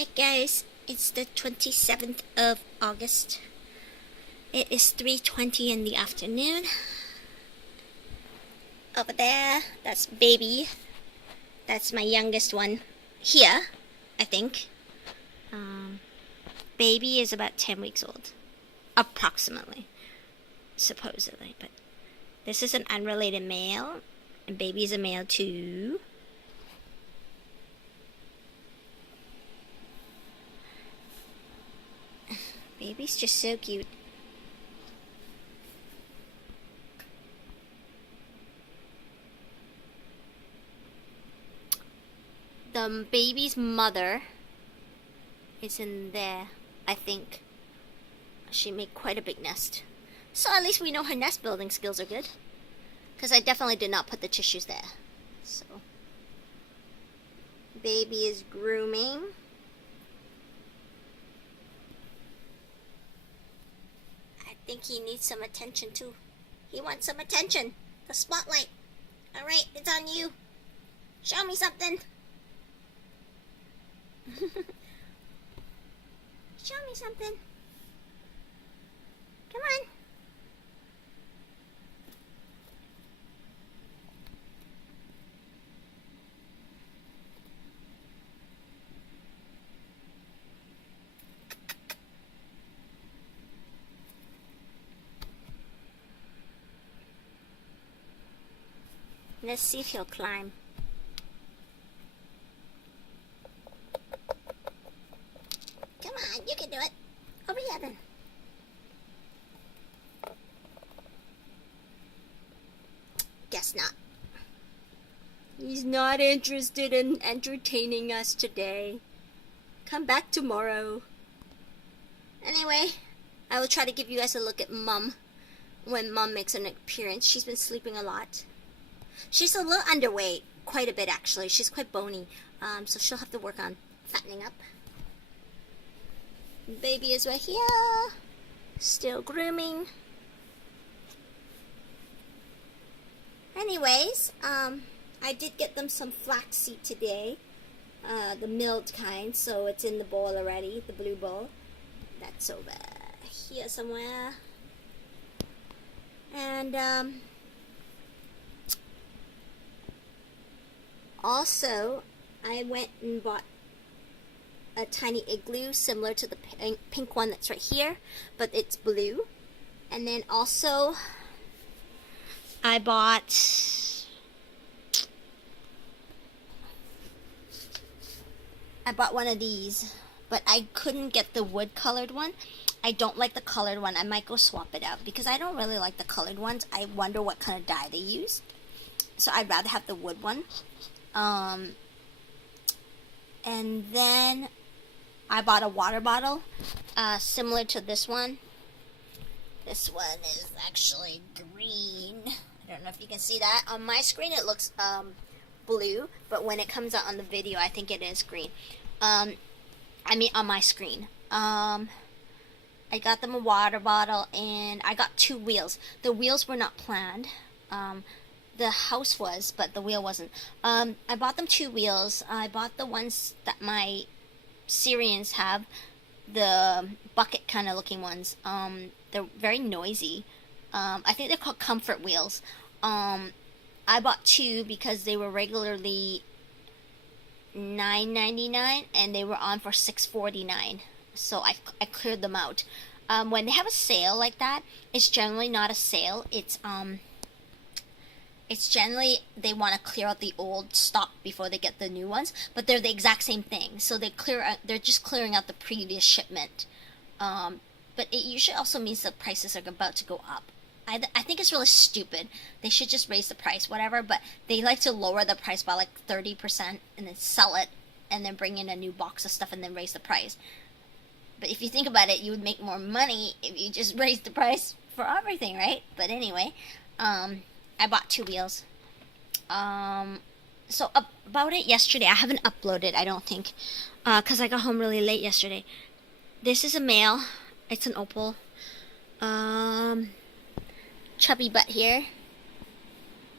Hi guys, it's the 27th of August. It is 3:20 in the afternoon. Over there, that's baby. That's my youngest one. Here, I think. Baby is about 10 weeks old. Approximately. Supposedly. But this is an unrelated male. And baby is a male too. Baby's just so cute. The baby's mother is in there, I think. She made quite a big nest. So at least we know her nest building skills are good. Because I definitely did not put the tissues there. So, baby is grooming. I think he needs some attention too. He wants some attention. The spotlight. Alright, it's on you. Show me something. Show me something. Come on. Let's see if he'll climb. Come on, you can do it. Over here then. Guess not. He's not interested in entertaining us today. Come back tomorrow. Anyway, I will try to give you guys a look at Mum when Mum makes an appearance. She's been sleeping a lot. She's a little underweight, quite a bit actually. She's quite bony, so she'll have to work on fattening up. Baby is right here, still grooming. Anyways, I did get them some flaxseed today, the milled kind, so it's in the bowl already, the blue bowl. That's over here somewhere. And, also, I went and bought a tiny igloo similar to the pink one that's right here, but it's blue. And then also, I bought one of these, but I couldn't get the wood colored one. I don't like the colored one. I might go swap it out because I don't really like the colored ones. I wonder what kind of dye they use. So I'd rather have the wood one. And then I bought a water bottle, similar to this one. This one is actually green. I don't know if you can see that. On my screen it looks blue, but when it comes out on the video I think it is green. I mean on my screen. I got them a water bottle and I got 2 wheels. The wheels were not planned. The house was, but the wheel wasn't. I bought them 2 wheels. I bought the ones that my Syrians have, the bucket kind of looking ones. They're very noisy. I think they're called comfort wheels. I bought 2 because they were regularly $9.99 and they were on for $6.49. So I cleared them out. When they have a sale like that, it's generally not a sale. It's generally they want to clear out the old stock before they get the new ones, but they're the exact same thing. So they're just clearing out the previous shipment. But it usually also means the prices are about to go up. I think it's really stupid. They should just raise the price, whatever, but they like to lower the price by like 30% and then sell it and then bring in a new box of stuff and then raise the price. But if you think about it, you would make more money if you just raised the price for everything, right? But anyway, I bought 2 wheels. So about it yesterday, I haven't uploaded, I don't think, because I got home really late yesterday. This is a male. It's an opal. Chubby butt here.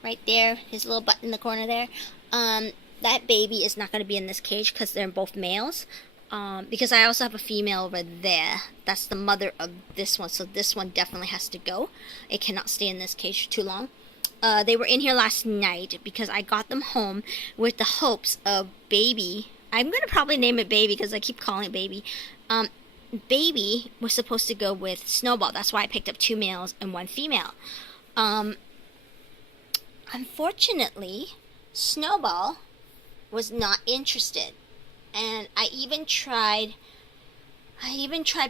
Right there. His little butt in the corner there. That baby is not going to be in this cage because they're both males. because I also have a female over there. That's the mother of this one, so this one definitely has to go. It cannot stay in this cage too long. They were in here last night because I got them home with the hopes of Baby. I'm going to probably name it Baby because I keep calling it Baby. Baby was supposed to go with Snowball. That's why I picked up 2 males and 1 female. Unfortunately, Snowball was not interested. And I even tried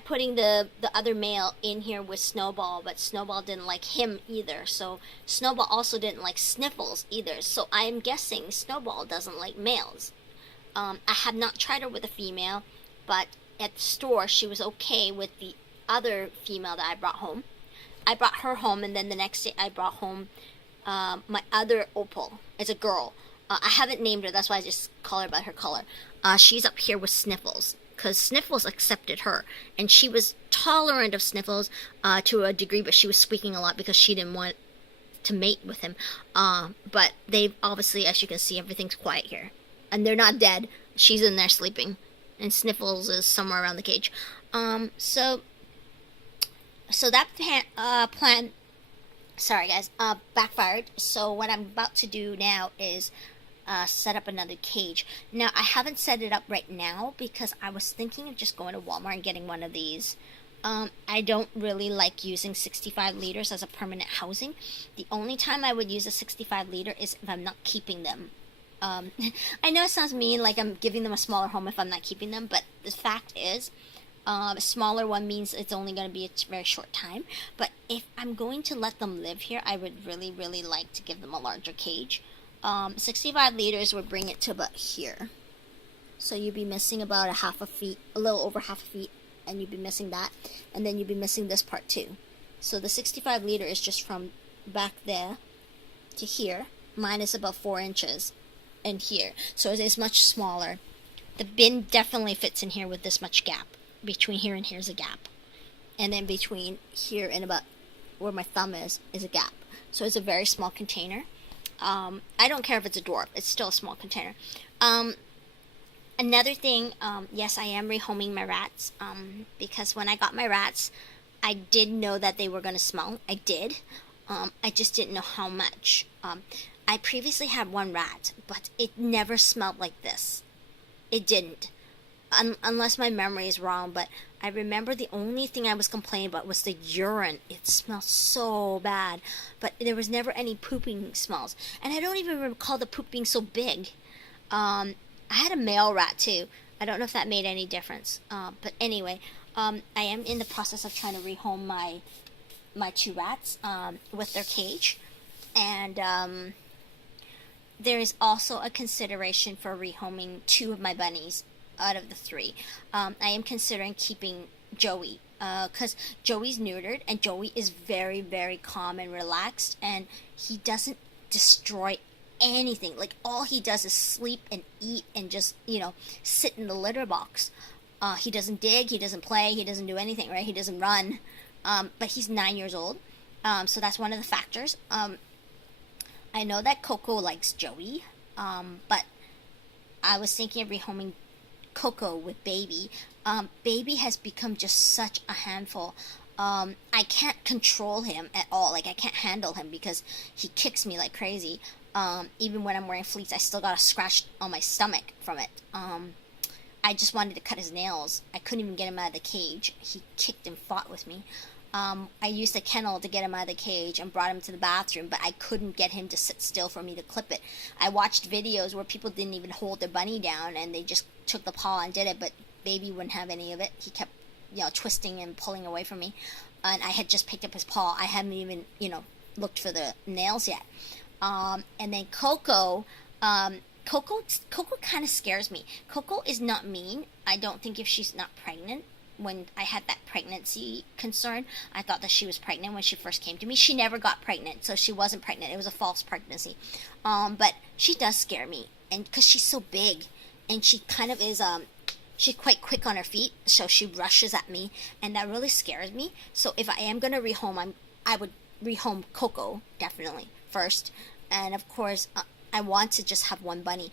putting the other male in here with Snowball, but Snowball didn't like him either. So Snowball also didn't like Sniffles either. So I am guessing Snowball doesn't like males. I have not tried her with a female, but at the store she was okay with the other female that I brought home. I brought her home, and then the next day I brought home my other Opal. It's a girl. I haven't named her, that's why I just call her by her color. She's up here with Sniffles, because Sniffles accepted her, and she was tolerant of Sniffles to a degree, but she was squeaking a lot because she didn't want to mate with him. But they've obviously, as you can see, everything's quiet here. And they're not dead. She's in there sleeping, and Sniffles is somewhere around the cage. So that plan, sorry guys, backfired. So what I'm about to do now is set up another cage. Now, I haven't set it up right now because I was thinking of just going to Walmart and getting one of these. I don't really like using 65 liters as a permanent housing. The only time I would use a 65 liter is if I'm not keeping them. I know it sounds mean, like I'm giving them a smaller home if I'm not keeping them, but the fact is, a smaller one means it's only going to be a very short time. But if I'm going to let them live here, I would really, really like to give them a larger cage. 65 liters would bring it to about here. So you'd be missing about a little over half a feet, and you'd be missing that, and then you'd be missing this part too. So the 65 liter is just from back there to here. Mine is about 4 inches in here, so it is much smaller. The bin definitely fits in here with this much gap. Between here and here's a gap, and then between here and about where my thumb is a gap. So it's a very small container. I don't care if it's a dwarf, it's still a small container. Another thing, yes, I am rehoming my rats, because when I got my rats, I did know that they were going to smell. I did. I just didn't know how much. I previously had 1 rat, but it never smelled like this. It didn't. Unless my memory is wrong, but I remember the only thing I was complaining about was the urine. It smelled so bad, but there was never any pooping smells. And I don't even recall the poop being so big. I had a male rat too. I don't know if that made any difference. But anyway, I am in the process of trying to rehome my 2 rats with their cage. And there is also a consideration for rehoming 2 of my bunnies out of the 3. I am considering keeping Joey, because Joey's neutered, and Joey is very, very calm and relaxed, and he doesn't destroy anything. Like, all he does is sleep and eat and just, sit in the litter box. He doesn't dig, he doesn't play, he doesn't do anything, right? He doesn't run. But he's 9 years old, so that's one of the factors. I know that Coco likes Joey, but I was thinking of rehoming Coco with Baby. Baby has become just such a handful. I can't control him at all. Like, I can't handle him because he kicks me like crazy. Even when I'm wearing fleece, I still got a scratch on my stomach from it. I just wanted to cut his nails. I couldn't even get him out of the cage. He kicked and fought with me. I used a kennel to get him out of the cage and brought him to the bathroom, but I couldn't get him to sit still for me to clip it. I watched videos where people didn't even hold their bunny down, and they just took the paw and did it, but Baby wouldn't have any of it. He kept, twisting and pulling away from me, and I had just picked up his paw. I hadn't even, looked for the nails yet. And then Coco, Coco kind of scares me. Coco is not mean. I don't think if she's not pregnant. When I had that pregnancy concern, I thought that she was pregnant when she first came to me. She never got pregnant, so she wasn't pregnant. It was a false pregnancy. But she does scare me, and because she's so big, and she kind of is, she's quite quick on her feet, so she rushes at me, and that really scares me. So if I am going to rehome, I would rehome Coco, definitely, first. And of course, I want to just have 1 bunny.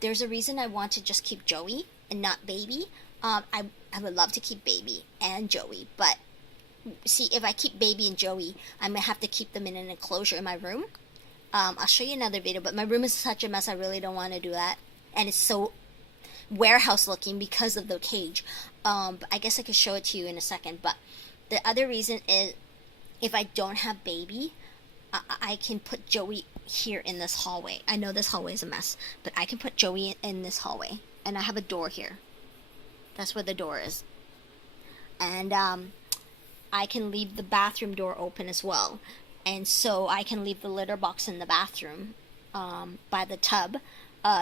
There's a reason I want to just keep Joey and not Baby. I would love to keep Baby and Joey, but see, if I keep Baby and Joey, I'm gonna have to keep them in an enclosure in my room. I'll show you another video, but my room is such a mess. I really don't want to do that, and it's so warehouse looking because of the cage. But I guess I could show it to you in a second. But the other reason is, if I don't have Baby, I can put Joey here in this hallway. I know this hallway is a mess, but I can put Joey in this hallway, and I have a door here. That's where the door is, and I can leave the bathroom door open as well, and so I can leave the litter box in the bathroom by the tub,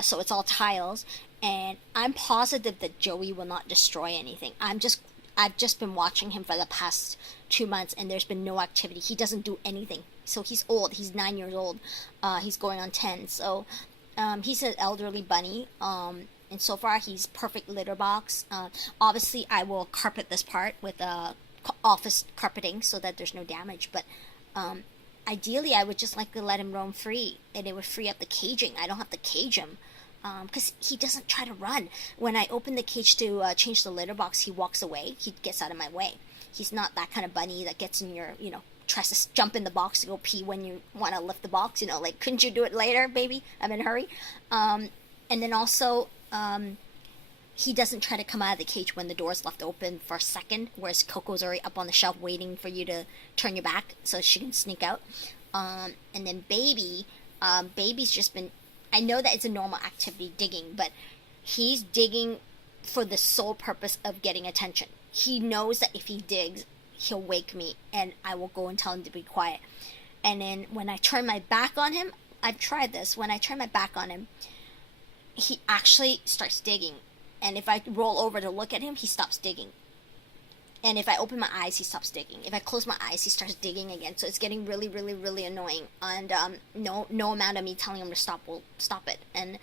so it's all tiles, and I'm positive that Joey will not destroy anything. I've just been watching him for the past 2 months, and there's been no activity. He doesn't do anything. So he's old. He's 9 years old. He's going on 10. So he's an elderly bunny. And so far, he's perfect litter box. Obviously, I will carpet this part with office carpeting so that there's no damage. But ideally, I would just like to let him roam free, and it would free up the caging. I don't have to cage him. Because he doesn't try to run. When I open the cage to change the litter box, he walks away. He gets out of my way. He's not that kind of bunny that gets in your, tries to jump in the box to go pee when you want to lift the box. Like, couldn't you do it later, baby? I'm in a hurry. And then also, he doesn't try to come out of the cage when the door's left open for a second, whereas Coco's already up on the shelf waiting for you to turn your back so she can sneak out. And then Baby's just been... I know that it's a normal activity, digging, but he's digging for the sole purpose of getting attention. He knows that if he digs, he'll wake me, and I will go and tell him to be quiet. And then when I turn my back on him, I've tried this. When I turn my back on him, he actually starts digging. And if I roll over to look at him, he stops digging. And if I open my eyes, he stops digging. If I close my eyes, he starts digging again. So it's getting really, really, really annoying. And no amount of me telling him to stop will stop it. And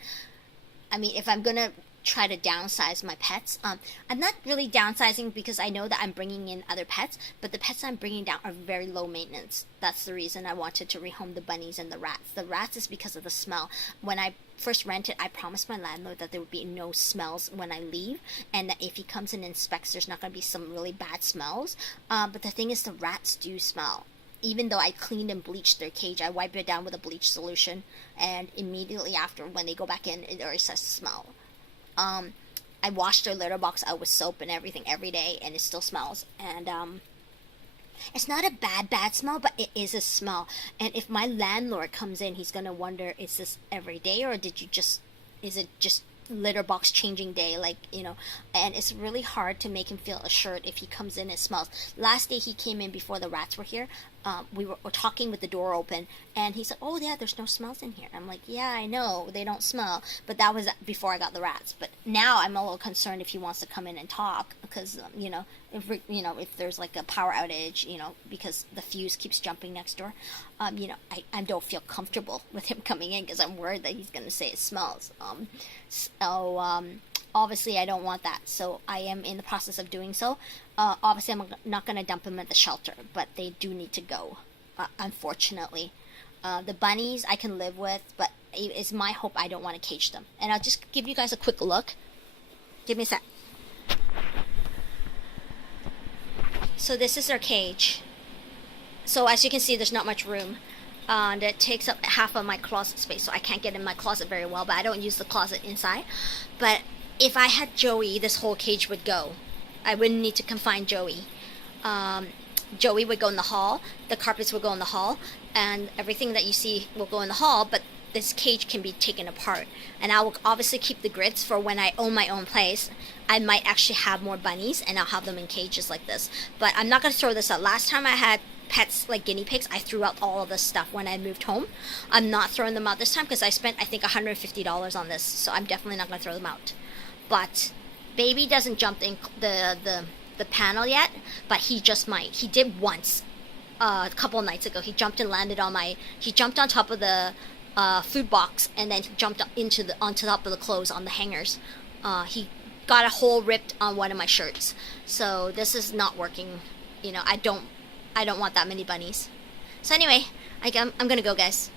I mean, if I'm gonna try to downsize my pets, I'm not really downsizing because I know that I'm bringing in other pets, but the pets I'm bringing down are very low maintenance. That's the reason I wanted to rehome the bunnies and the rats. The rats is because of the smell. When I first rented, I promised my landlord that there would be no smells when I leave, and that if he comes and inspects, there's not going to be some really bad smells. But the thing is, the rats do smell. Even though I cleaned and bleached their cage, I wiped it down with a bleach solution, and immediately after, when they go back in, it already starts to smell. I wash their litter box out with soap and everything every day, and it still smells. And it's not a bad smell, but it is a smell. And if my landlord comes in, he's gonna wonder, is this every day, or is it just litter box changing day, and it's really hard to make him feel assured if he comes in and smells. Last day he came in before the rats were here. We were talking with the door open, and he said, "Oh yeah, there's no smells in here." I'm like, "Yeah, I know they don't smell," but that was before I got the rats. But now I'm a little concerned if he wants to come in and talk, because if there's like a power outage, because the fuse keeps jumping next door, I don't feel comfortable with him coming in because I'm worried that he's gonna say it smells. Obviously I don't want that, so I am in the process of doing so. Obviously I'm not going to dump them at the shelter, but they do need to go, unfortunately. The bunnies I can live with, but it's my hope I don't want to cage them. And I'll just give you guys a quick look. Give me a sec. So this is their cage. So as you can see, there's not much room. And it takes up half of my closet space, so I can't get in my closet very well, but I don't use the closet inside. But if I had Joey, this whole cage would go. I wouldn't need to confine Joey. Joey would go in the hall, the carpets would go in the hall, and everything that you see will go in the hall, but this cage can be taken apart. And I will obviously keep the grids for when I own my own place. I might actually have more bunnies, and I'll have them in cages like this. But I'm not going to throw this out. Last time I had pets like guinea pigs, I threw out all of this stuff when I moved home. I'm not throwing them out this time because I spent, I think, $150 on this, so I'm definitely not going to throw them out. But Baby doesn't jump in the panel yet, but he just might. He did once, a couple of nights ago. He jumped and landed on he jumped on top of the food box, and then he jumped up onto top of the clothes on the hangers. He got a hole ripped on one of my shirts. So this is not working. I don't want that many bunnies. So anyway, I'm gonna go, guys.